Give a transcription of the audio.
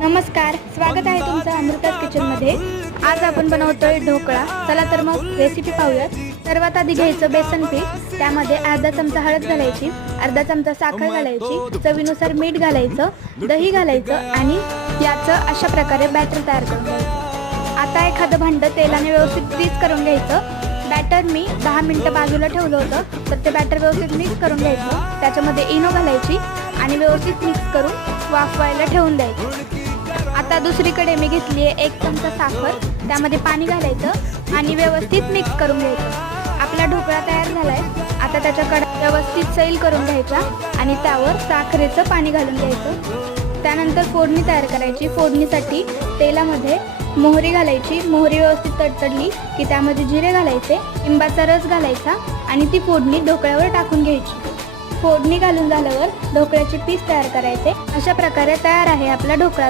नमस्कार, स्वागत आहे तुमचं अमृताज किचनमध्ये। आज आपण बनवतोय ढोकळा। चला तर मग रेसिपी पाहूयात। सर्वात आधी घ्यायचं बेसन पीठ, त्यामध्ये अर्धा चमचा हळद घालायची, अर्धा चमचा साखर घालायची, चवीनुसार मीठ घालायचं, दही घालायचं आणि याचं अशा प्रकारे बॅटर तयार करून घ्यायचं। आता एखादं भांडं तेलाने व्यवस्थित ग्रीस करून घ्यायचं। बॅटर मी 10 मिनिटं बाजूला ठेवलं होतं, तर ते बॅटर व्यवस्थित मिक्स करून घ्यायचं। त्याच्यामध्ये इनो घालायची आणि व्यवस्थित मिक्स करून वाफवायला ठेवून द्यायचं। आता दुसरीकडे मी घेतली आहे 1 चमचा साखर, त्यामध्ये पाणी घालायचं आणि व्यवस्थित मिक्स करून घ्यायचं। आपला ढोकळा तयार झालाय। आता त्याच्याकडे व्यवस्थित सैल करून घ्यायचा आणि त्यावर साखरेचं पाणी घालून घ्यायचं। त्यानंतर फोडणी तयार करायची। फोडणीसाठी तेलामध्ये मोहरी घालायची। मोहरी व्यवस्थित तडतडली की त्यामध्ये जिरे घालायचे, लिंबाचा रस घालायचा आणि ती फोडणी ढोकळ्यावर टाकून घ्यायची। फोडणी घालून झाल्यावर ढोकळ्याचे पीस तयार करायचे। अशा प्रकारे तयार आहे आपला ढोकळा।